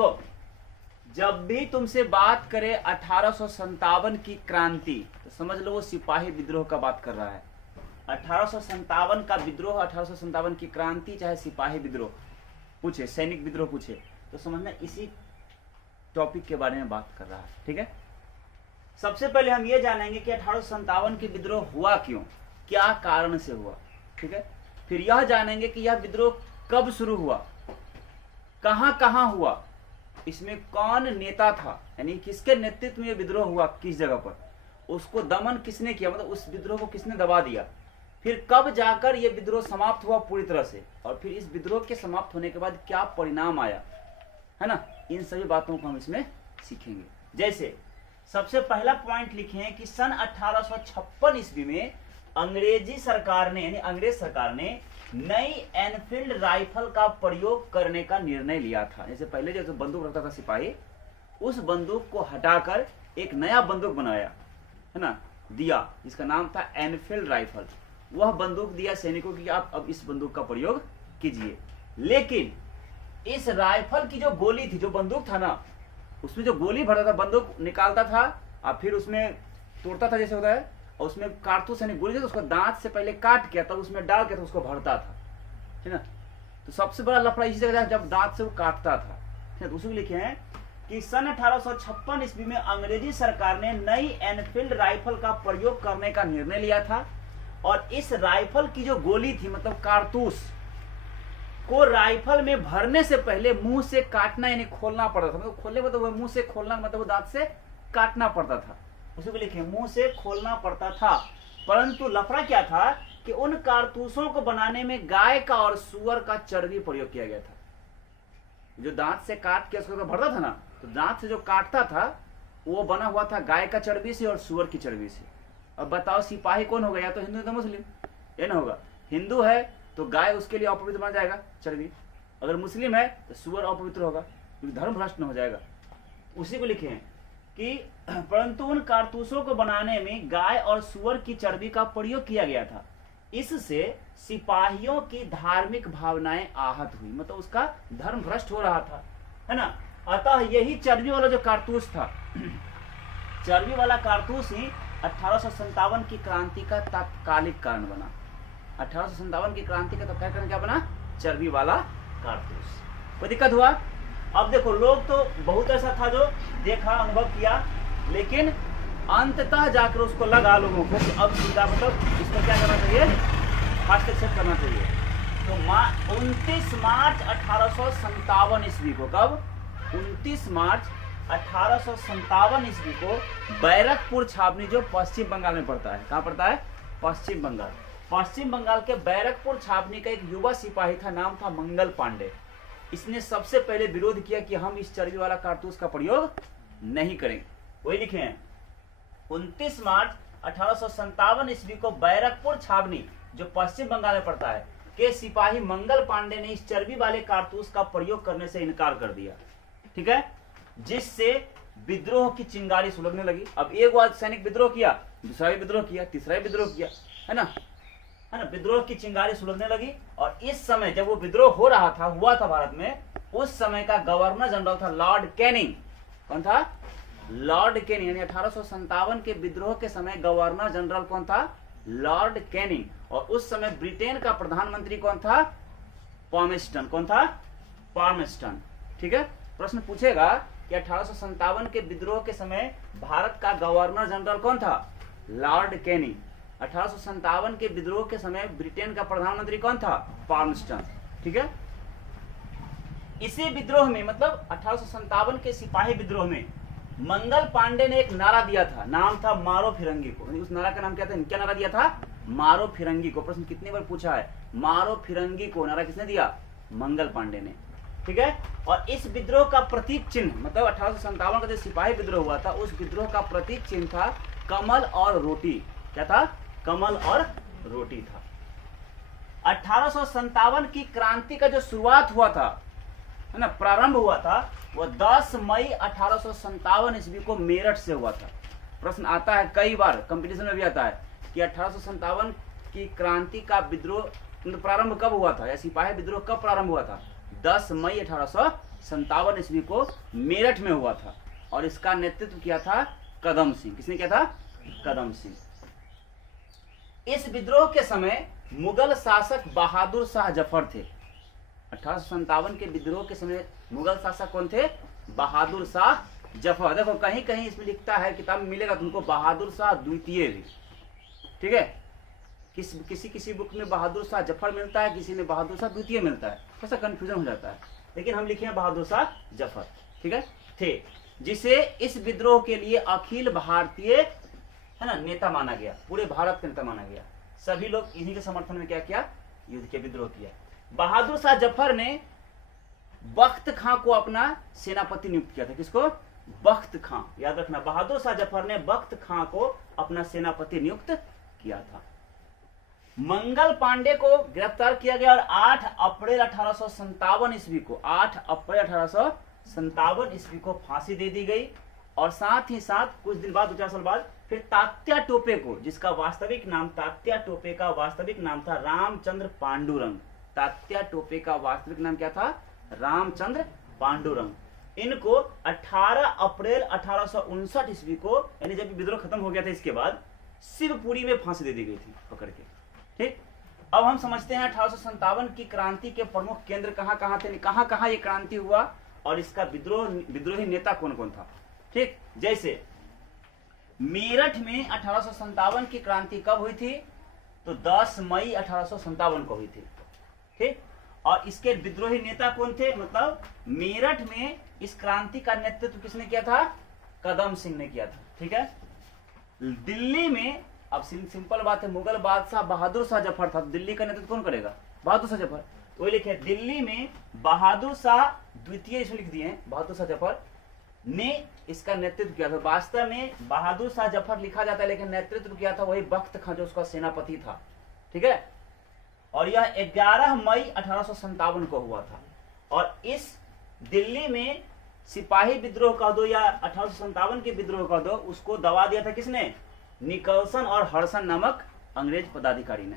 देखो, जब भी तुमसे बात करे 1857 की क्रांति तो समझ लो वो सिपाही विद्रोह का बात कर रहा है। 1857 का विद्रोह, 1857 की क्रांति, चाहे सिपाही विद्रोह पूछे, सैनिक विद्रोह पूछे, तो समझना इसी टॉपिक के बारे में बात कर रहा है। ठीक है, सबसे पहले हम ये जानेंगे कि 1857 की विद्रोह हुआ क्यों, क्या कारण से हुआ। ठीक है, फिर यह जानेंगे कि यह विद्रोह कब शुरू हुआ, कहां कहां हुआ, इसमें कौन नेता था, यानी किसके नेतृत्व में यह विद्रोह हुआ, किस जगह पर, उसको दमन किसने किया, मतलब उस विद्रोह को किसने दबा दिया, फिर कब जाकर यह विद्रोह समाप्त हुआ पूरी तरह से, और फिर इस विद्रोह के समाप्त होने के बाद क्या परिणाम आया, है ना। इन सभी बातों को हम इसमें सीखेंगे। जैसे सबसे पहला पॉइंट लिखे हैं कि सन 1856 ईस्वी में अंग्रेजी सरकार ने, यानी अंग्रेज सरकार ने नई एनफील्ड राइफल का प्रयोग करने का निर्णय लिया था। जैसे पहले जो बंदूक रखता था सिपाही, उस बंदूक को हटाकर एक नया बंदूक बनाया, है ना, दिया, जिसका नाम था एनफील्ड राइफल। वह बंदूक दिया सैनिकों की, आप अब इस बंदूक का प्रयोग कीजिए। लेकिन इस राइफल की जो गोली थी, जो बंदूक था ना, उसमें जो गोली भरता था, बंदूक निकालता था और फिर उसमें तोड़ता था जैसे होता है, और उसमें कारतूस यानी गोली, उसको दांत से पहले काट के तब उसमें डाल के तो उसको भरता था, है ना। तो सबसे बड़ा लफड़ा इसी जगह जब दांत से वो काटता था। तो उसको लिखे हैं कि सन 1856 ईस्वी में अंग्रेजी सरकार ने नई एनफील्ड राइफल का प्रयोग करने का निर्णय लिया था, और इस राइफल की जो गोली थी, मतलब कारतूस को राइफल में भरने से पहले मुंह से काटना यानी खोलना पड़ता था। मतलब खोलने मतलब मुंह से खोलना मतलब दांत से काटना पड़ता था। उसी को लिखे मुंह से खोलना पड़ता था। परंतु लफड़ा क्या था कि उन कारतूसों को बनाने में गाय का और सुअर का चर्बी प्रयोग किया गया था। जो दांत से काट के उसको भरता था ना, तो दांत से जो काटता था वो बना हुआ था गाय का चर्बी से और सुअर की चर्बी से। अब बताओ सिपाही कौन होगा, या तो हिंदू या मुस्लिम, ये ना होगा। हिंदू है तो गाय उसके लिए अपवित्र बन जाएगा चर्बी, अगर मुस्लिम है तो सुअर अपवित्र होगा, क्योंकि धर्म भ्रष्ट न हो जाएगा। उसी को लिखे हैं कि परंतु उन कारतूसों को बनाने में गाय और सुअर की चर्बी का प्रयोग किया गया था। इससे सिपाहियों की धार्मिक भावनाएं आहत हुई, मतलब उसका धर्म भ्रष्ट हो रहा था, है ना। अतः यही चर्बी वाला जो कारतूस था, चर्बी वाला कारतूस ही 1857 की क्रांति का तात्कालिक कारण बना। 1857 की क्रांति का तात्कालिक कारण क्या बना, चर्बी वाला कारतूस। कोई दिक्कत हुआ? अब देखो, लोग तो बहुत ऐसा था जो देखा, अनुभव किया, लेकिन अंततः जाकर उसको लगा लोगों को कि अब सीधा मतलब इसको क्या करना चाहिए, हस्तक्षेप करना चाहिए। तो 29 मार्च 1857 ईस्वी को, कब, 29 मार्च 1857 ईस्वी को बैरकपुर छावनी, जो पश्चिम बंगाल में पड़ता है, कहाँ पड़ता है, पश्चिम बंगाल। पश्चिम बंगाल के बैरकपुर छावनी का एक युवा सिपाही था, नाम था मंगल पांडे। इसने सबसे पहले विरोध किया कि हम इस चर्बी वाला कारतूस का प्रयोग नहीं करेंगे। वही लिखे हैं 29 मार्च 1857 ईस्वी को बैरकपुर छावनी, जो पश्चिम बंगाल में पड़ता है, के सिपाही मंगल पांडे ने इस चर्बी वाले कारतूस का प्रयोग करने से इनकार कर दिया। ठीक है, जिससे विद्रोह की चिंगारी सुलगने लगी। अब एक बार सैनिक विद्रोह किया, दूसरा भी विद्रोह किया, तीसरा भी विद्रोह किया, है ना, विद्रोह की चिंगारी सुलगने लगी। और इस समय जब वो विद्रोह हो रहा था, हुआ था भारत में, उस समय का गवर्नर जनरल था लॉर्ड कैनिंग। कौन था? Lord Canning. यानी 1857 के विद्रोह के समय गवर्नर जनरल कौन था? Lord Canning. और उस समय ब्रिटेन का प्रधानमंत्री कौन था? पाल्मेस्टन। कौन था? पाल्मेस्टन। ठीक है, प्रश्न पूछेगा कि 1857 के विद्रोह के समय भारत का गवर्नर जनरल कौन था? Lord Canning. 1857 के विद्रोह के समय ब्रिटेन का प्रधानमंत्री कौन था? पाल्मेस्टन। ठीक है, इसी विद्रोह में, मतलब 1857 के सिपाही विद्रोह में मंगल पांडे ने एक नारा दिया था, नाम था मारो फिरंगी को। उस नारा का नाम क्या था? क्या नारा दिया था? मारो फिरंगी को। प्रश्न कितने बार पूछा है? मारो फिरंगी को नारा किसने दिया? मंगल पांडे ने। ठीक है, और इस विद्रोह का प्रतीक चिन्ह, मतलब 1857 का जो सिपाही विद्रोह हुआ था, उस विद्रोह का प्रतीक चिन्ह था कमल और रोटी। क्या था? कमल और रोटी था। 1857 की क्रांति का जो शुरुआत हुआ था, है ना, प्रारंभ हुआ था, वो 10 मई 1857 ईस्वी को मेरठ से हुआ था। प्रश्न आता है कई बार, कंपटीशन में भी आता है कि 1857 की क्रांति का विद्रोह प्रारंभ कब हुआ था, या सिपाही विद्रोह कब प्रारंभ हुआ था? 10 मई 1857 ईस्वी को मेरठ में हुआ था और इसका नेतृत्व किया था कदम सिंह। किसने किया था? कदम सिंह। इस विद्रोह के समय मुगल शासक बहादुर शाह जफर थे। 1857 के विद्रोह के समय मुगल शासक कौन थे? बहादुर शाह जफर। देखो कहीं कहीं इसमें लिखता है, किताब में मिलेगा तुमको, बहादुर शाह द्वितीय भी। ठीक है, किसी बुक में बहादुर शाह जफर मिलता है, किसी में बहादुर शाह द्वितीय मिलता है, थोड़ा सा कंफ्यूजन हो जाता है, लेकिन हम लिखे हैं बहादुर शाह जफर। ठीक है, थे, जिसे इस विद्रोह के लिए अखिल भारतीय है ना नेता माना गया, पूरे भारत का नेता माना गया। सभी लोग इन्हीं के समर्थन में क्या किया? युद्ध के विद्रोह किया। बहादुर शाह जफर ने बख्त खां को अपना सेनापति नियुक्त किया था। किसको? बख्त खां। याद रखना, बहादुर शाह जफर ने बख्त खां को अपना सेनापति नियुक्त किया था। मंगल पांडे को गिरफ्तार किया गया और 8 अप्रैल 1857 ईस्वी को 8 अप्रैल 1857 ईस्वी को फांसी दे दी गई। और साथ ही साथ कुछ दिन बाद, 2-4 साल बाद, फिर तात्या टोपे को, जिसका वास्तविक नाम, तात्या टोपे का वास्तविक नाम था रामचंद्र पांडुरंग। तात्या टोपे का वास्तविक नाम क्या था? रामचंद्र पांडुरंग। इनको 18 अप्रैल 1859 ईस्वी को, यानी जब विद्रोह खत्म हो गया था, इसके बाद शिवपुरी में फांसी दे दी गई थी पकड़ के। ठीक, अब हम समझते हैं 1857 की क्रांति के प्रमुख केंद्र कहां कहां थे, कहां कहां ये क्रांति हुआ और इसका विद्रोही नेता कौन कौन था। ठीक, जैसे मेरठ में 1857 की क्रांति कब हुई थी? तो 10 मई 1857 को हुई थी। ठीक, और इसके विद्रोही नेता कौन थे? मतलब मेरठ में इस क्रांति का नेतृत्व किसने किया था? कदम सिंह ने किया था। ठीक है, दिल्ली में, अब सिंपल बात है, मुगल बादशाह बहादुर शाह जफर था, दिल्ली का नेतृत्व कौन करेगा? बहादुर शाह जफर। तो लिखे दिल्ली में बहादुर शाह द्वितीय, इसमें लिख दिए हैं, बहादुर शाह जफर ने इसका नेतृत्व किया था। वास्तव में बहादुर शाह जफर लिखा जाता है, लेकिन नेतृत्व किया था वही बख्त खां, जो उसका सेनापति था। ठीक है, और यह 11 मई 1857 को हुआ था। और इस दिल्ली में सिपाही विद्रोह कह दो या 1857 के विद्रोह कह दो, उसको दबा दिया था किसने? निकलसन और हडसन नामक अंग्रेज पदाधिकारी ने।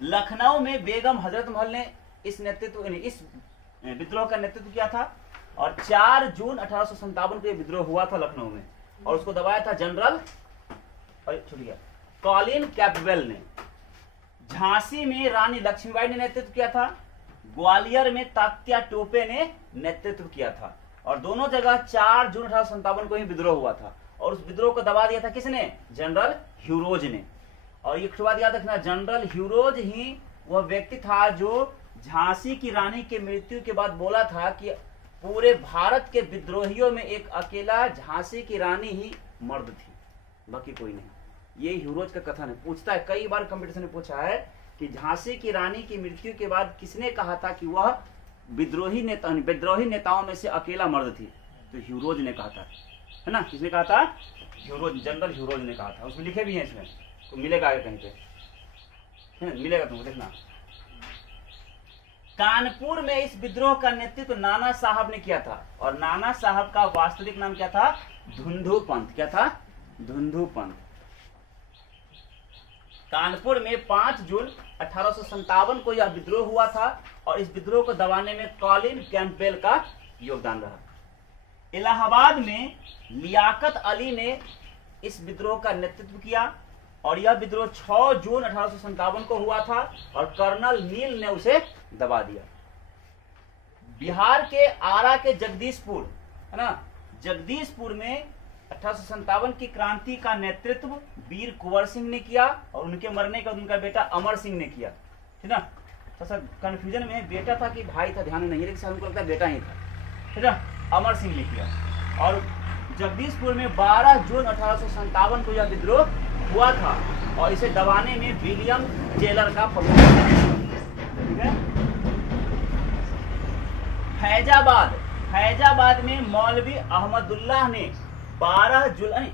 लखनऊ में बेगम हजरत महल ने इस विद्रोह का नेतृत्व किया था और 4 जून 1857 को विद्रोह हुआ था लखनऊ में, और उसको दबाया था जनरल कॉलिन कैपबेल ने। झांसी में रानी लक्ष्मीबाई ने नेतृत्व किया था, ग्वालियर में तात्या टोपे ने नेतृत्व किया था, और दोनों जगह 4 जून 1857 को ही विद्रोह हुआ था। और उस विद्रोह को दबा दिया था किसने? जनरल ह्यूरोज ने। और ये बात याद रखना, जनरल ह्यूरोज ही वह व्यक्ति था जो झांसी की रानी के मृत्यु के बाद बोला था कि पूरे भारत के विद्रोहियों में एक अकेला झांसी की रानी ही मर्द थी, बाकी कोई नहीं। ये ह्यूरोज का कथन है। पूछता है, कई बार कंपटीशन में पूछा है कि झांसी की रानी की मृत्यु के बाद किसने कहा था कि वह विद्रोही नेताओं में से अकेला मर्द थी? तो ह्यूरोज ने कहा था, है ना? किसने कहा था? ह्यूरोज, जनरल ह्यूरोज ने कहा था। उसमें लिखे भी हैं, इसमें तो मिलेगा आगे कहीं पे, है ना? मिलेगा तुमको, देखना। कानपुर में इस विद्रोह का नेतृत्व नाना साहब ने किया था, और नाना साहब का वास्तविक नाम क्या था? धुंधु पंत। क्या था? धुंधु पंत। कानपुर में 5 जून 1857 को यह विद्रोह हुआ था, और इस विद्रोह को दबाने में कॉलिन कैंपबेल का योगदान रहा। इलाहाबाद में लियाकत अली ने इस विद्रोह का नेतृत्व किया, और यह विद्रोह 6 जून 1857 को हुआ था, और कर्नल नील ने उसे दबा दिया। बिहार के आरा के जगदीशपुर, है ना, जगदीशपुर में 1857 की क्रांति का नेतृत्व वीर कुंवर सिंह ने किया, और उनके मरने के बाद उनका बेटा अमर सिंह ने किया। ठीक ना, थोड़ा कंफ्यूजन में बेटा था कि भाई था, ध्यान नहीं है, लेकिन हमको लगता है बेटा ही था। ठीक है, अमर सिंह ने किया। और जगदीशपुर में 12 जून 1857 को यह विद्रोह हुआ था, और इसे दबाने में विलियम टेलर का प्रमुख। ठीक है, फैजाबाद में मौलवी अहमदुल्लाह ने 12 जुलाई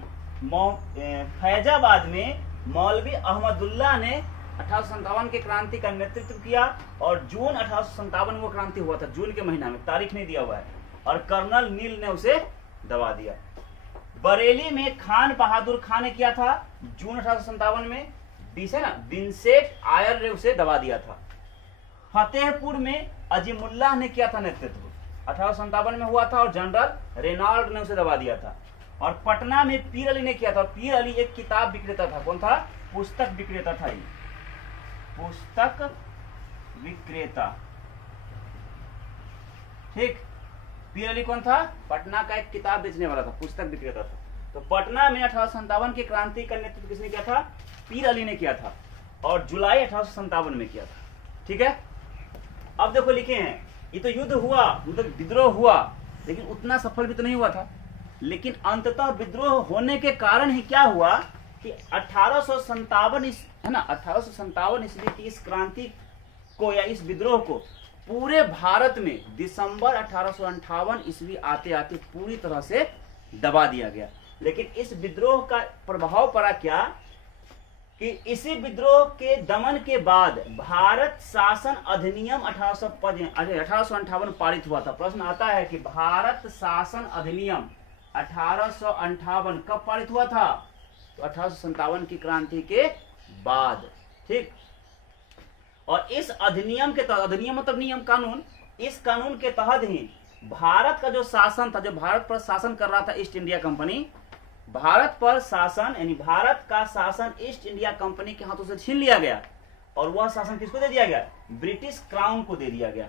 फैजाबाद में मौलवी अहमदुल्लाह ने 1857 के क्रांति का नेतृत्व किया, और जून 1857 में वो क्रांति हुआ था, जून के महीना में, तारीख नहीं दिया हुआ है, और कर्नल नील ने उसे दबा दिया। बरेली में खान बहादुर खान ने किया था जून 1857 में, विंसेंट आयर ने उसे दबा दिया था। फतेहपुर में अजीमुल्लाह ने किया था नेतृत्व, 1857 में हुआ था, और जनरल रेनॉल्ड ने उसे दबा दिया था। और पटना में पीर अली ने किया था। पीर अली एक किताब विक्रेता था। कौन था? पुस्तक विक्रेता था ये, पुस्तक विक्रेता। ठीक, पीर अली कौन था? पटना का एक किताब बेचने वाला था, पुस्तक विक्रेता था। तो पटना में 1857 की क्रांति का नेतृत्व किसने किया था? पीर अली ने किया था, और जुलाई 1857 में किया था। ठीक है, अब देखो लिखे हैं, ये तो युद्ध हुआ, मतलब विद्रोह हुआ, लेकिन उतना सफल भी तो नहीं हुआ था। लेकिन अंततः विद्रोह होने के कारण ही क्या हुआ कि 1857 है ना, 1857 ईस्वी की इस क्रांति को या इस विद्रोह को पूरे भारत में दिसंबर 1858 ईस्वी आते आते पूरी तरह से दबा दिया गया। लेकिन इस विद्रोह का प्रभाव पड़ा क्या कि इसी विद्रोह के दमन के बाद भारत शासन अधिनियम 1858 पारित हुआ था। प्रश्न आता है कि भारत शासन अधिनियम 1858 कब पारित हुआ था? तो 1857 की क्रांति के बाद। ठीक, और इस अधिनियम के तहत, अधिनियम मतलब नियम, कानून, इस कानून के तहत ही भारत का जो शासन था, जो भारत पर शासन कर रहा था ईस्ट इंडिया कंपनी, भारत पर शासन यानी भारत का शासन ईस्ट इंडिया कंपनी के हाथों से छीन लिया गया, और वह शासन किसको दे दिया गया? ब्रिटिश क्राउन को दे दिया गया।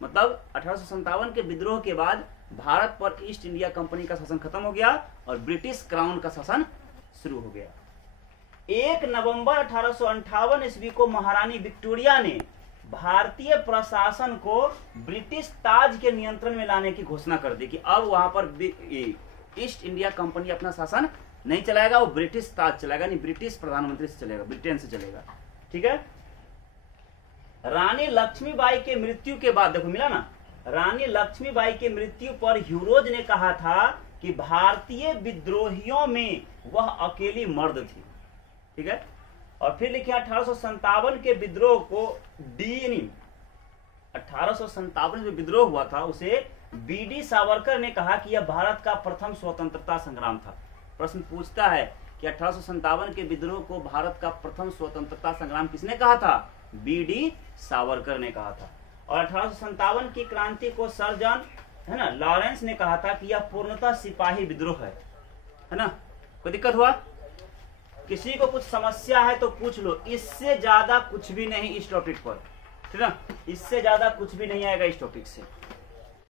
मतलब 1857 के विद्रोह के बाद भारत पर ईस्ट इंडिया कंपनी का शासन खत्म हो गया और ब्रिटिश क्राउन का शासन शुरू हो गया। 1 नवंबर 1858 ईस्वी को महारानी विक्टोरिया ने भारतीय प्रशासन को ब्रिटिश ताज के नियंत्रण में लाने की घोषणा कर दी कि अब वहां पर ईस्ट इंडिया कंपनी अपना शासन नहीं चलाएगा, वो ब्रिटिश ताज चलाएगा, नहीं ब्रिटिश प्रधानमंत्री से चलेगा, ब्रिटेन से चलेगा। ठीक है, रानी लक्ष्मीबाई के मृत्यु के बाद, देखो मिला ना, रानी लक्ष्मीबाई के मृत्यु पर ह्यूरोज ने कहा था कि भारतीय विद्रोहियों में वह अकेली मर्द थी। ठीक है, और फिर लिखे 1857 के विद्रोह को 1857 में विद्रोह हुआ था उसे बीडी सावरकर ने कहा कि यह भारत का प्रथम स्वतंत्रता संग्राम था। प्रश्न पूछता है कि 1857 के विद्रोह को भारत का प्रथम स्वतंत्रता संग्राम किसने कहा था? बीडी सावरकर ने कहा था। और 1857 की क्रांति को सर जॉन है ना लॉरेंस ने कहा था कि यह पूर्णतः सिपाही विद्रोह है ना। कोई दिक्कत हुआ? किसी को कुछ समस्या है तो पूछ लो, इससे ज्यादा कुछ भी नहीं इस टॉपिक पर, ठीक है, इससे ज्यादा कुछ भी नहीं आएगा इस टॉपिक से।